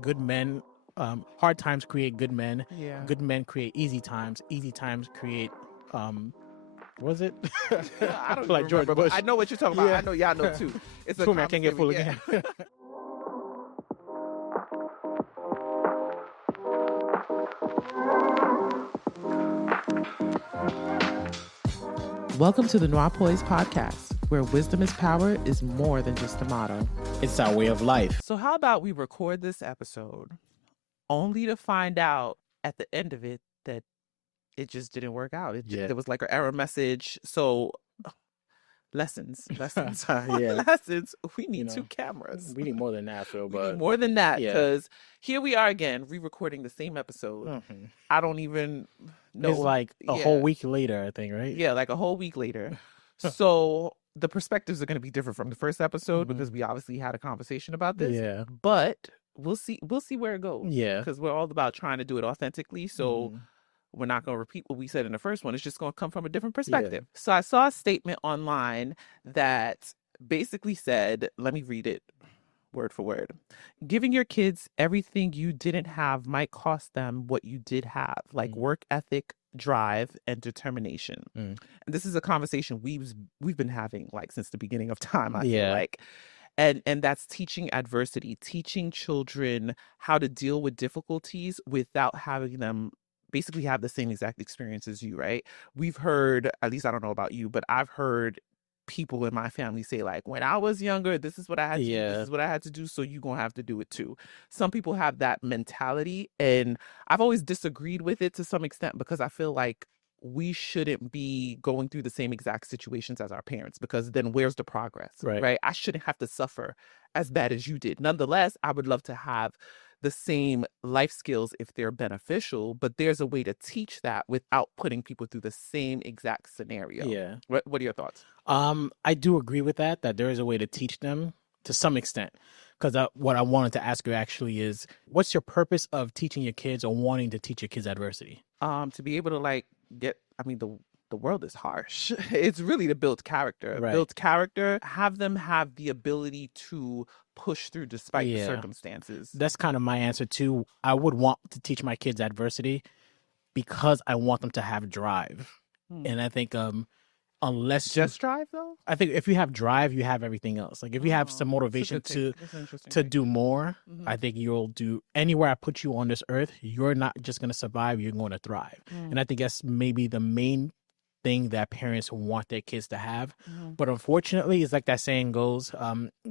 good men, hard times create good men. Yeah. Good men create easy times. Easy times create, what was it? I don't Like even George remember, Bush. but I know what you're talking about. Yeah. I know y'all know too. It's a True, man, I can't get full yeah. again. Welcome to the NOIRPOISED podcast, where wisdom is power is more than just a motto. It's our way of life. So how about we record this episode only to find out at the end of it that it just didn't work out. There was like an error message. So lessons. Yeah. Lessons. We need two cameras. We need more than that, Phil. We But need more than that, yeah. because here we are again, re-recording the same episode. Mhm. I don't even know. It's like a whole week later, I think, right? Yeah, like a whole week later. So the perspectives are going to be different from the first episode because we obviously had a conversation about this. Yeah. But we'll see where it goes. Yeah. Because we're all about trying to do it authentically. So we're not going to repeat what we said in the first one. It's just going to come from a different perspective. Yeah. So I saw a statement online that basically said, let me read it word for word. Giving your kids everything you didn't have might cost them what you did have, like work ethic, drive, and determination. And this is a conversation we've been having like since the beginning of time, I feel like. And that's teaching adversity, teaching children how to deal with difficulties without having them basically have the same exact experience as you, right? We've heard, at least I don't know about you, but I've heard people in my family say, like, when I was younger, this is what I had to do, this is what I had to do, so you're gonna have to do it too. Some people have that mentality, and I've always disagreed with it to some extent, because I feel like we shouldn't be going through the same exact situations as our parents, because then where's the progress, right? I shouldn't have to suffer as bad as you did. Nonetheless, I would love to have the same life skills if they're beneficial, but there's a way to teach that without putting people through the same exact scenario. Yeah. What are your thoughts? I do agree with that there is a way to teach them to some extent. Because what I wanted to ask you actually is, what's your purpose of teaching your kids or wanting to teach your kids adversity? To be able to the world is harsh. It's really to build character. Right. Build character, have them have the ability to push through despite the circumstances. That's kind of my answer too. I would want to teach my kids adversity because I want them to have drive. And I think unless just drive though? I think if you have drive, you have everything else. Like if you have some motivation to do more, I think you'll do anywhere I put you on this earth, you're not just going to survive, you're going to thrive. And I think that's maybe the main thing that parents want their kids to have. But unfortunately, it's like that saying goes,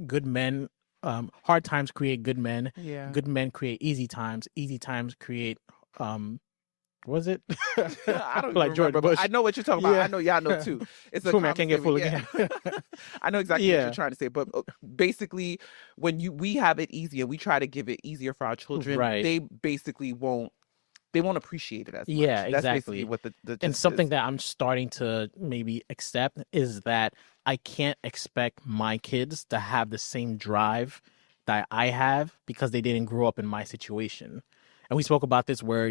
good men, hard times create good men. Yeah. Good men create easy times. Easy times create, was it? I don't like even George remember, Bush. but I know what you're talking about. I know y'all know too. It's True, man, I can't get full again. I know exactly what you're trying to say, but basically, when we have it easier, we try to give it easier for our children. Right. They basically won't appreciate it as much. Yeah, exactly. That's basically what the and something that I'm starting to maybe accept is that I can't expect my kids to have the same drive that I have because they didn't grow up in my situation. And we spoke about this where,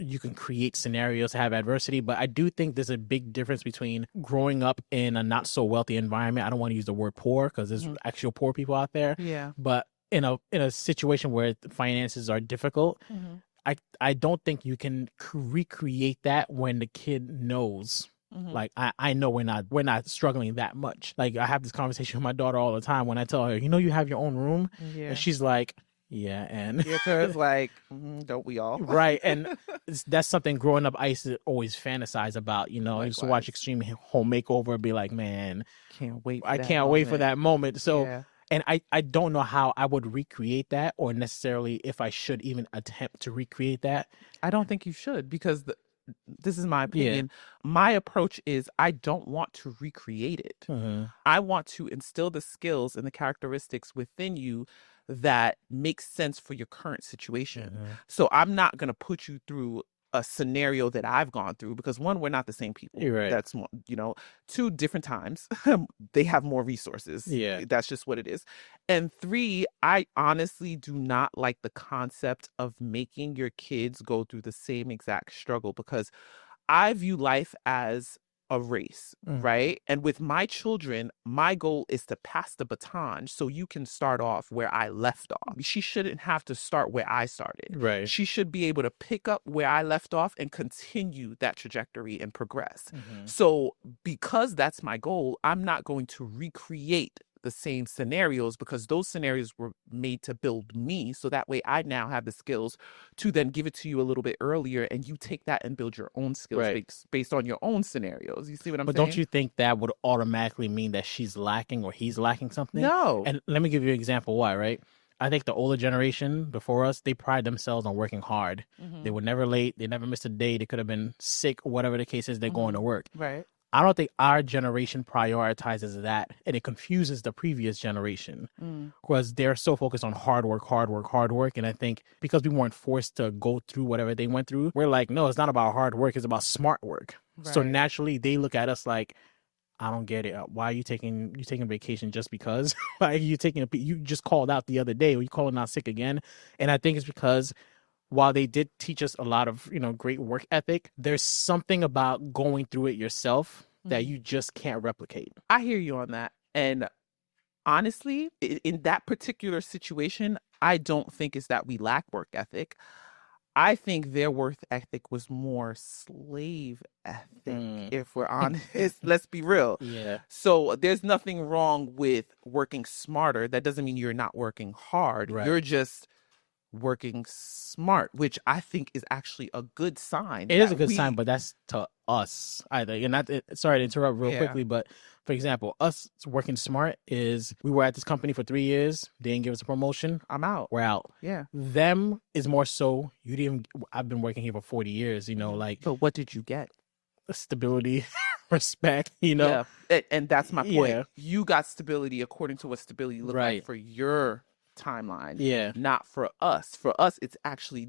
you can create scenarios to have adversity, but I do think there's a big difference between growing up in a not so wealthy environment. I don't want to use the word poor because there's actual poor people out there. Yeah. But in a situation where finances are difficult, I don't think you can recreate that when the kid knows. Like I know we're not struggling that much. Like I have this conversation with my daughter all the time when I tell her, you have your own room, and she's like, yeah, and it's like, don't we all? Right, and that's something growing up I used to always fantasize about. I used to watch Extreme Home Makeover and be like, man, I can't wait for that moment. So, and I don't know how I would recreate that, or necessarily if I should even attempt to recreate that. I don't think you should, because this is my opinion. My approach is I don't want to recreate it. I want to instill the skills and the characteristics within you that makes sense for your current situation. So I'm not going to put you through a scenario that I've gone through, because one, we're not the same people. You're right. That's one, two, different times. They have more resources. Yeah. That's just what it is. And three, I honestly do not like the concept of making your kids go through the same exact struggle, because I view life as a race, Mm. right? And with my children, my goal is to pass the baton so you can start off where I left off. She shouldn't have to start where I started. Right. She should be able to pick up where I left off and continue that trajectory and progress. Mm-hmm. So, because that's my goal, I'm not going to recreate the same scenarios because those scenarios were made to build me. So that way I now have the skills to then give it to you a little bit earlier and you take that and build your own skills Right. based on your own scenarios. You see what I'm But saying? don't you think that would automatically mean that she's lacking or he's lacking something? No. And let me give you an example why, right? I think the older generation before us, they pride themselves on working hard. They were never late. They never missed a day. They could have been sick or whatever the case is. They're going to work. Right. I don't think our generation prioritizes that, and it confuses the previous generation because they're so focused on hard work, hard work, hard work. And I think because we weren't forced to go through whatever they went through, we're like, no, it's not about hard work. It's about smart work. Right. So naturally, they look at us like, I don't get it. Why are you taking vacation just because? Why are you taking you just called out the other day, or you calling out sick again? And I think it's because while they did teach us a lot of, great work ethic, there's something about going through it yourself that you just can't replicate. I hear you on that. And honestly, in that particular situation, I don't think it's that we lack work ethic. I think their work ethic was more slave ethic, if we're honest. Let's be real. Yeah. So there's nothing wrong with working smarter. That doesn't mean you're not working hard. Right. You're just working smart, which I think is actually a good sign. It is a good sign, but that's to us, I think. And not sorry to interrupt real quickly, but for example, us working smart is we were at this company for 3 years. They didn't give us a promotion. I'm out. We're out. Yeah. Them is more so you didn't. I've been working here for 40 years. Like. So what did you get? Stability, respect. Yeah. And that's my point. Yeah. You got stability according to what stability looked like for your timeline. Yeah. Not for us. For us, it's actually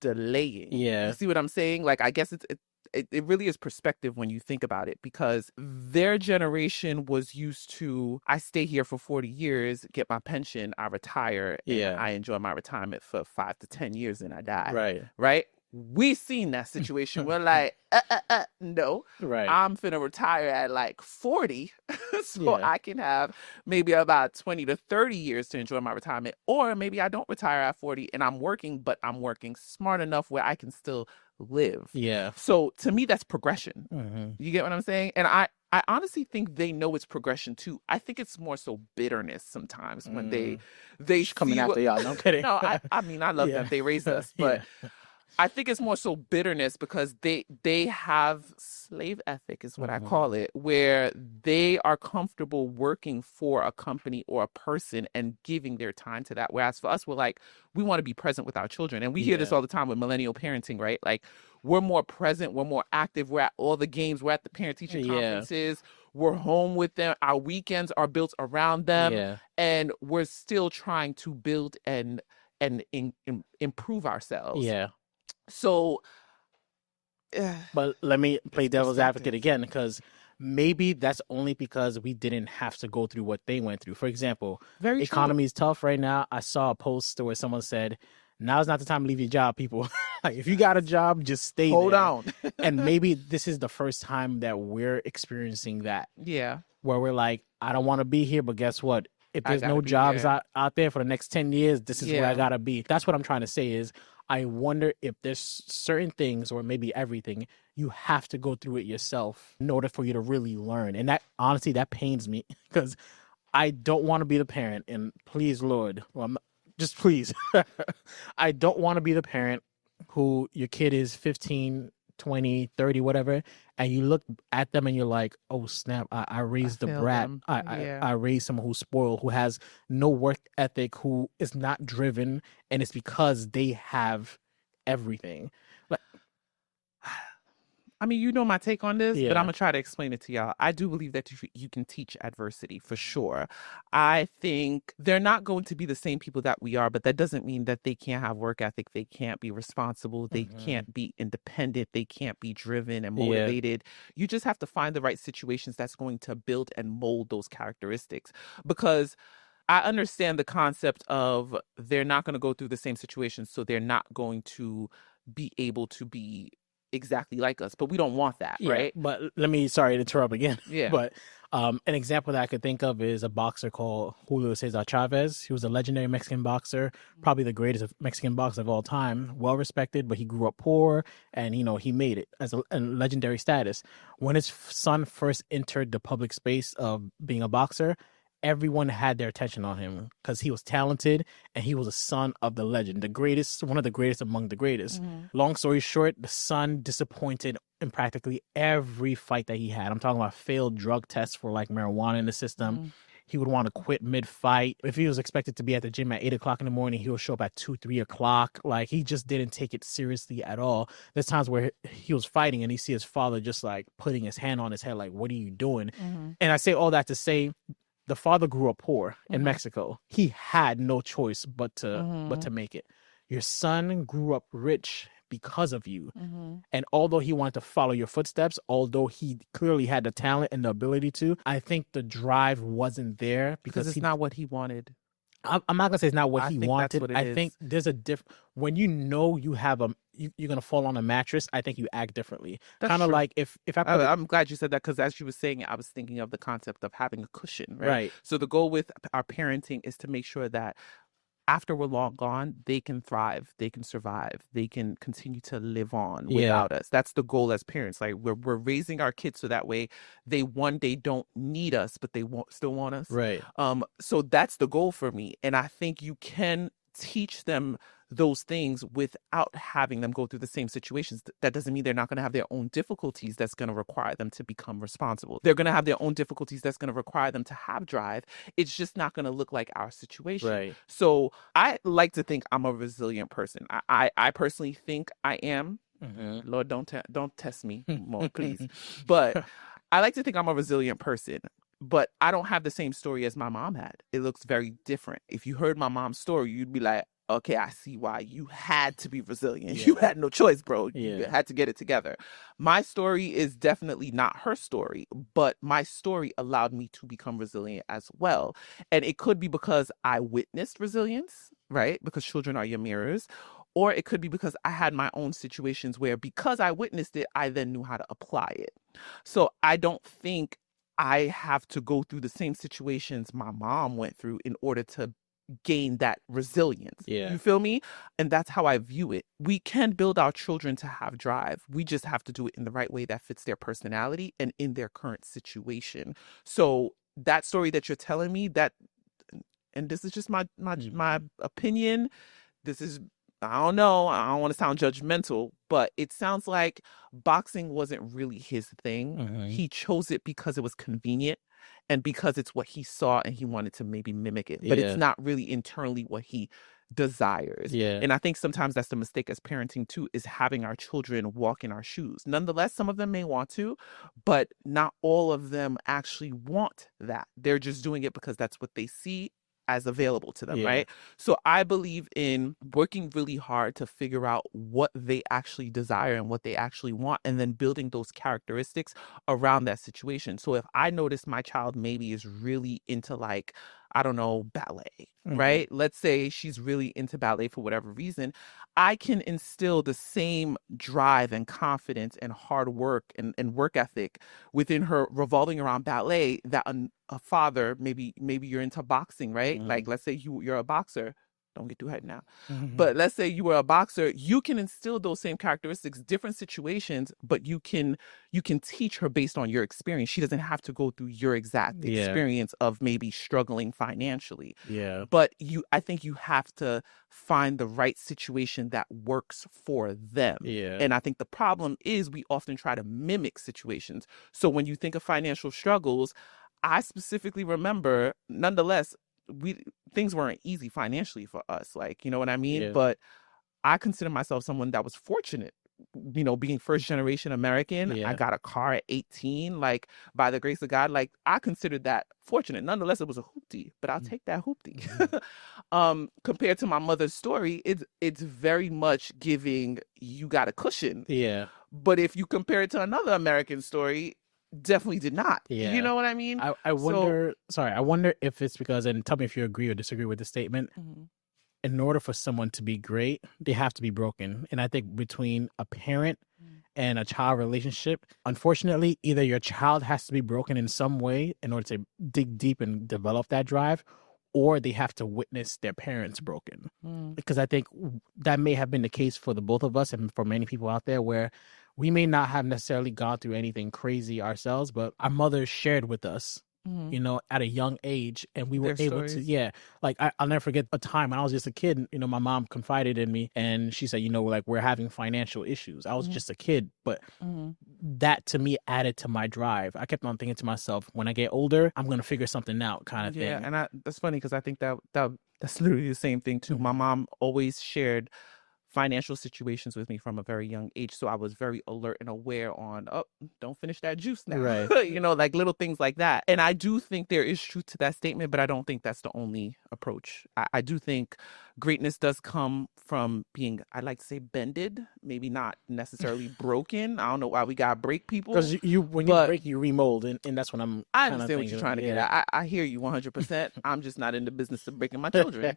delaying. Yeah. You see what I'm saying? Like, I guess it really is perspective when you think about it, because their generation was used to, I stay here for 40 years, get my pension, I retire, and I enjoy my retirement for 5 to 10 years and I die. Right? We seen that situation. We're like, no, I'm finna retire at like 40 so I can have maybe about 20 to 30 years to enjoy my retirement. Or maybe I don't retire at 40 and I'm working, but I'm working smart enough where I can still live. Yeah. So to me, that's progression. You get what I'm saying? And I honestly think they know it's progression too. I think it's more so bitterness sometimes when they coming after y'all. No, I'm kidding. No, I mean, I love them. They raised us, but I think it's more so bitterness because they have slave ethic is what I call it, where they are comfortable working for a company or a person and giving their time to that. Whereas for us, we're like, we want to be present with our children. And we hear this all the time with millennial parenting, right? Like, we're more present, we're more active, we're at all the games, we're at the parent-teacher conferences, we're home with them, our weekends are built around them, and we're still trying to build and improve ourselves. Yeah. So, but let me play devil's advocate again, because maybe that's only because we didn't have to go through what they went through. For example, economy is tough right now. I saw a post where someone said, now's not the time to leave your job, people. Like, if you got a job, just stay there. Hold on. And maybe this is the first time that we're experiencing that. Yeah. Where we're like, I don't want to be here, but guess what? If there's no jobs out there for the next 10 years, this is where I got to be. That's what I'm trying to say is, I wonder if there's certain things, or maybe everything, you have to go through it yourself in order for you to really learn. And that, honestly, that pains me because I don't want to be the parent. And please, Lord, just please, I don't want to be the parent who your kid is 15, 20, 30, whatever, and you look at them and you're like, oh snap, I raised the brat. I raised someone who's spoiled, who has no work ethic, who is not driven, and it's because they have everything. Like, I mean, you know my take on this, but I'm going to try to explain it to y'all. I do believe that you can teach adversity for sure. I think they're not going to be the same people that we are, but that doesn't mean that they can't have work ethic. They can't be responsible. They can't be independent. They can't be driven and motivated. You just have to find the right situations that's going to build and mold those characteristics, because I understand the concept of they're not going to go through the same situations, so they're not going to be able to be exactly like us, but we don't want that, Yeah, right? but let me, sorry to interrupt again, Yeah. but an example that I could think of is a boxer called Julio Cesar Chavez. He was a legendary Mexican boxer, probably the greatest Mexican boxer of all time, well respected, but he grew up poor, and he made it as a legendary status. When his son first entered the public space of being a boxer, everyone had their attention on him because he was talented and he was a son of the legend, the greatest, one of the greatest among the greatest. Long story short, the son disappointed in practically every fight that he had. I'm talking about failed drug tests for like marijuana in the system. He would want to quit mid-fight. If he was expected to be at the gym at 8 o'clock in the morning, he would show up at 2, 3 o'clock. Like, he just didn't take it seriously at all. There's times where he was fighting and he see his father just like putting his hand on his head, like, what are you doing? And I say all that to say, the father grew up poor in Mexico. He had no choice but to make it. Your son grew up rich because of you. And although he wanted to follow your footsteps, although he clearly had the talent and the ability to, I think the drive wasn't there Because because it's not what he wanted. I'm not gonna say it's not what I he think that's wanted. what it I is. think there's a when you know you have you're gonna fall on a mattress. I think you act differently. That's Kind of true. like if I put it I'm glad you said that, because as you were saying it, I was thinking of the concept of having a cushion, right? right, So the goal with our parenting is to make sure that after we're long gone, they can thrive, they can survive, they can continue to live on yeah, without us. That's the goal as parents. Like, we're raising our kids so that way they one day don't need us, but they still want us. right, So that's the goal for me. And I think you can teach them those things without having them go through the same situations. That doesn't mean they're not going to have their own difficulties that's going to require them to become responsible. They're going to have their own difficulties that's going to require them to have drive. It's just not going to look like our situation. right. So I like to think I'm a resilient person. I personally think I am. Lord, don't test me more, please. But I like to think I'm a resilient person. But I don't have the same story as my mom had. It looks very different. If you heard my mom's story, you'd be like, okay, I see why you had to be resilient. Yeah. You had no choice, bro. You Yeah. had to get it together. My story is definitely not her story, but my story allowed me to become resilient as well. And it could be because I witnessed resilience, right? Because children are your mirrors. Or it could be because I had my own situations where, because I witnessed it, I then knew how to apply it. So I don't think I have to go through the same situations my mom went through in order to gain that resilience. Yeah. You feel me? And that's how I view it. We can build our children to have drive. We just have to do it in the right way that fits their personality and in their current situation. So that story that you're telling me, and this is just my opinion. This is, I don't know, I don't want to sound judgmental, but it sounds like boxing wasn't really his thing. He chose it because it was convenient and because it's what he saw and he wanted to maybe mimic it. But it's not really internally what he desires. Yeah. And I think sometimes that's the mistake as parenting too, is having our children walk in our shoes. Nonetheless, some of them may want to, but not all of them actually want that. They're just doing it because that's what they see as available to them, right? So I believe in working really hard to figure out what they actually desire and what they actually want, and then building those characteristics around that situation. So if I notice my child maybe is really into, like, I don't know, ballet, right? Let's say she's really into ballet for whatever reason. I can instill the same drive and confidence and hard work and work ethic within her revolving around ballet that a father, maybe you're into boxing, right? Like, let's say you're a boxer. Don't get too hyped now. But let's say you were a boxer, you can instill those same characteristics, different situations, but you can teach her based on your experience. She doesn't have to go through your exact experience of maybe struggling financially. Yeah. But I think you have to find the right situation that works for them. Yeah. And I think the problem is we often try to mimic situations. So when you think of financial struggles, I specifically remember, nonetheless, things weren't easy financially for us. Like, you know what I mean? Yeah. But I consider myself someone that was fortunate, being first generation American. I got a car at 18, like, by the grace of God. Like, I considered that fortunate. Nonetheless, it was a hoopty, but I'll take that hoopty. Compared to my mother's story, it's very much giving, you got a cushion. Yeah. But if you compare it to another American story, definitely did not. Yeah. You know what I mean? I wonder, I wonder if it's because, and tell me if you agree or disagree with the statement, in order for someone to be great, they have to be broken. And I think between a parent and a child relationship, unfortunately, either your child has to be broken in some way in order to dig deep and develop that drive, or they have to witness their parents broken. Mm. Because I think that may have been the case for the both of us and for many people out there where we may not have necessarily gone through anything crazy ourselves, but our mothers shared with us, Mm. at a young age, and we were Their able to, stories. like I'll never forget a time when I was just a kid. My mom confided in me, and she said, like we're having financial issues. I was Mhm. just a kid, but Mhm. that to me added to my drive. I kept on thinking to myself, when I get older, I'm gonna figure something out, kind of Yeah, thing. and that's funny because I think that's literally the same thing too. My Mhm. mom always shared financial situations with me from a very young age, so I was very alert and aware on, oh, don't finish that juice now. Right. Like little things like that. And I do think there is truth to that statement, but I don't think that's the only approach. I do think greatness does come from being, I like to say, bended, maybe not necessarily broken. I don't know why we gotta break people, Because you when you but break, you remold, and that's what I'm I kind of understand what you're thinking. trying to get Yeah. at. I hear you 100%. I'm just not in the business of breaking my children.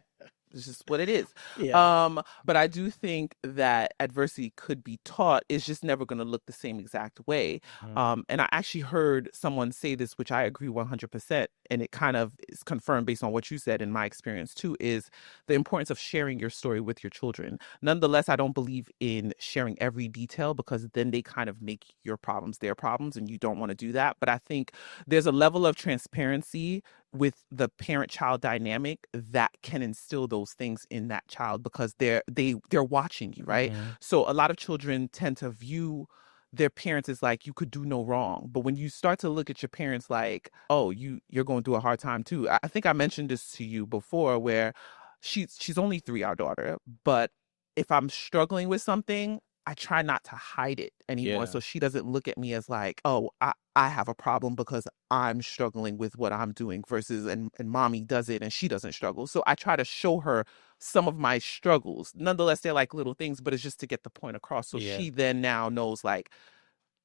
It's just what it is. Yeah. But I do think that adversity could be taught. It's just never going to look the same exact way. Mhm. And I actually heard someone say this, which I agree 100%, and it kind of is confirmed based on what you said in my experience too, is the importance of sharing your story with your children. Nonetheless, I don't believe in sharing every detail because then they kind of make your problems their problems, and you don't want to do that. But I think there's a level of transparency with the parent-child dynamic that can instill those things in that child because they're watching you, right? Mhm. So a lot of children tend to view their parents as like, you could do no wrong. But when you start to look at your parents like, oh, you're going through a hard time too. I think I mentioned this to you before where she's only 3, our daughter, but if I'm struggling with something, I try not to hide it anymore. Yeah. So she doesn't look at me as like, oh, I have a problem because I'm struggling with what I'm doing versus, and mommy does it and she doesn't struggle. So I try to show her some of my struggles. Nonetheless, they're like little things, but it's just to get the point across. So Yeah. she then now knows like,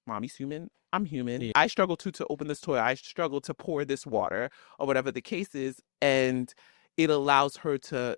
mommy's human. I'm human. Yeah. I struggle too to open this toy. I struggle to pour this water or whatever the case is. And it allows her to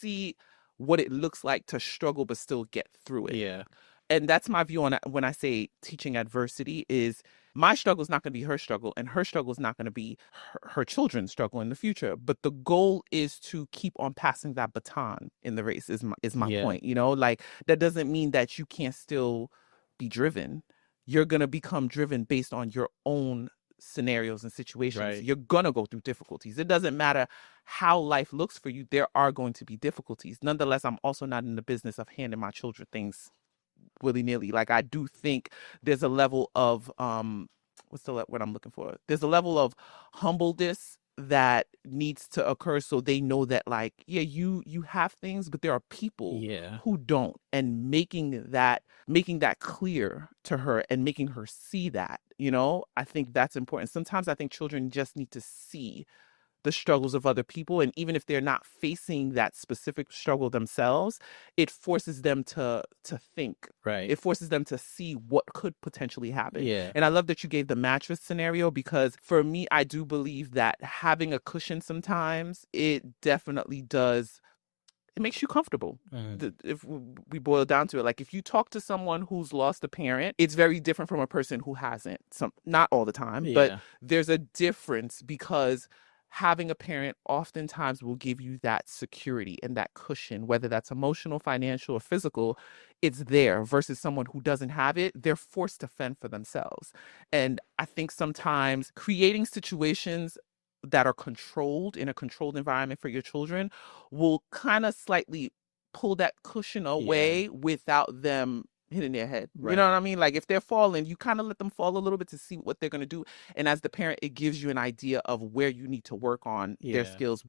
see what it looks like to struggle but still get through it. Yeah. And that's my view on it when I say teaching adversity is my struggle is not going to be her struggle and her struggle is not going to be her children's struggle in the future, but the goal is to keep on passing that baton in the race is my Yeah. point. Like that doesn't mean that you can't still be driven. You're going to become driven based on your own scenarios and situations. Right. You're going to go through difficulties. It doesn't matter how life looks for you, there are going to be difficulties. Nonetheless, I'm also not in the business of handing my children things willy-nilly. Like I do think there's a level of what's the what I'm looking for? There's a level of humbleness that needs to occur so they know that like, yeah, you have things, but there are people Yeah. who don't, and making that clear to her and making her see that, I think that's important. Sometimes I think children just need to see the struggles of other people, and even if they're not facing that specific struggle themselves, it forces them to think. Right. It forces them to see what could potentially happen. Yeah. And I love that you gave the mattress scenario because for me, I do believe that having a cushion sometimes, it definitely does, it makes you comfortable. Mhm. If we boil down to it, like if you talk to someone who's lost a parent, it's very different from a person who hasn't. Not all the time, but Yeah. there's a difference because having a parent oftentimes will give you that security and that cushion, whether that's emotional, financial, or physical. It's there versus someone who doesn't have it. They're forced to fend for themselves. And I think sometimes creating situations that are controlled in a controlled environment for your children will kind of slightly pull that cushion Yeah. away without them hitting their head. You know Right. what I mean? Like if they're falling, you kind of let them fall a little bit to see what they're going to do. And as the parent, it gives you an idea of where you need to work on their Yeah. skills.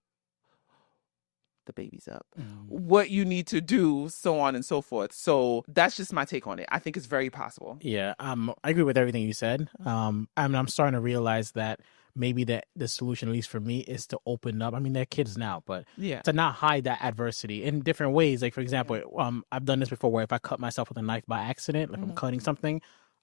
The baby's up. Mhm. What you need to do, so on and so forth. So that's just my take on it. I think it's very possible. Yeah. I agree with everything you said. I'm starting to realize that maybe the solution, at least for me, is to open up. I mean, they're kids now, but Yeah. to not hide that adversity in different ways. Like for example, I've done this before where if I cut myself with a knife by accident, like I'm Mm-hmm. cutting something,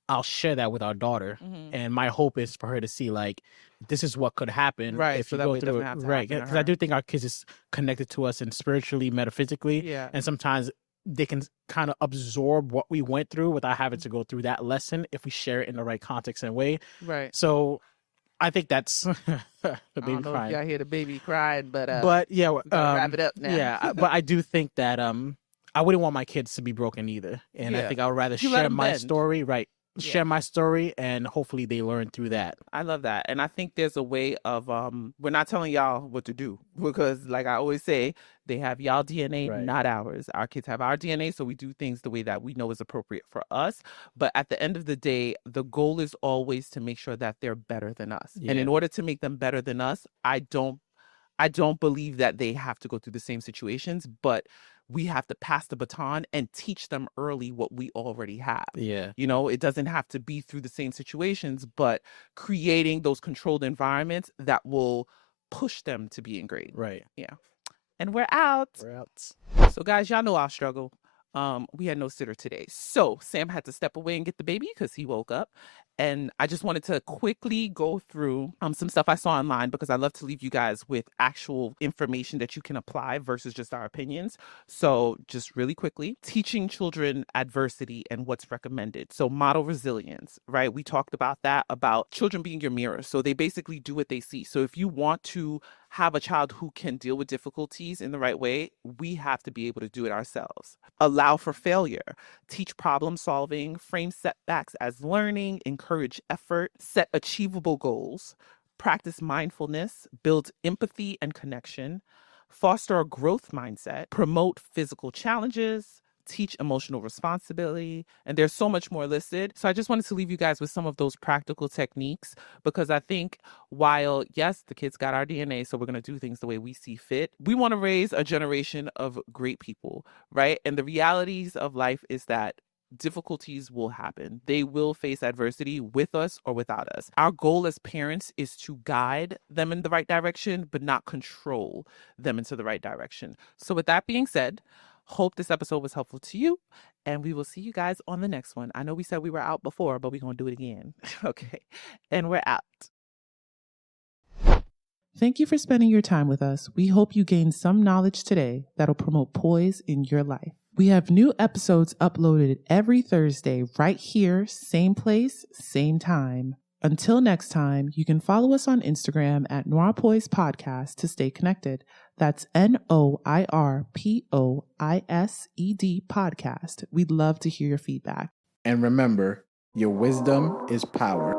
I'll share that with our daughter. Mm-hmm. And my hope is for her to see like this is what could happen Right. if So you that go way it through doesn't it. have to Right. happen to Because I her. do think our kids is connected to us and spiritually, metaphysically. Yeah. And sometimes they can kind of absorb what we went through without having to go through that lesson if we share it in the right context and way. Right. So I think that's the I baby don't know if crying. y'all hear the baby crying, but But yeah, we gotta wrap it up now. but I do think that I wouldn't want my kids to be broken either, and I Yeah. think I would rather You let share them my bend. story, right? Yeah. Share my story, and hopefully they learn through that. I love that. And I think there's a way of we're not telling y'all what to do because like I always say, they have y'all DNA, Right. not ours. Our kids have our DNA, so we do things the way that we know is appropriate for us. But at the end of the day, the goal is always to make sure that they're better than us. And in Yeah. order to make them better than us, I don't believe that they have to go through the same situations, but we have to pass the baton and teach them early what we already have. Yeah. You know, it doesn't have to be through the same situations, but creating those controlled environments that will push them to being great. Right. Yeah. And we're out. We're out. So guys, y'all know our struggle. We had no sitter today. So Sam had to step away and get the baby because he woke up. And I just wanted to quickly go through some stuff I saw online because I love to leave you guys with actual information that you can apply versus just our opinions. So just really quickly, teaching children adversity and what's recommended. So model resilience, right? We talked about that, about children being your mirror. So they basically do what they see. So if you want to have a child who can deal with difficulties in the right way, we have to be able to do it ourselves. Allow for failure, teach problem solving, frame setbacks as learning, encourage effort, set achievable goals, practice mindfulness, build empathy and connection, foster a growth mindset, promote physical challenges, teach emotional responsibility, and there's so much more listed. So I just wanted to leave you guys with some of those practical techniques because I think while, yes, the kids got our DNA, so we're going to do things the way we see fit, we want to raise a generation of great people, right? And the realities of life is that difficulties will happen. They will face adversity with us or without us. Our goal as parents is to guide them in the right direction, but not control them into the right direction. So with that being said, hope this episode was helpful to you, and we will see you guys on the next one. I know we said we were out before, but we're going to do it again. Okay. And we're out. Thank you for spending your time with us. We hope you gained some knowledge today that'll promote poise in your life. We have new episodes uploaded every Thursday right here, same place, same time. Until next time, you can follow us on Instagram at NOIRPOISED Podcast to stay connected. That's NOIRPOISED Podcast. We'd love to hear your feedback. And remember, your wisdom is power.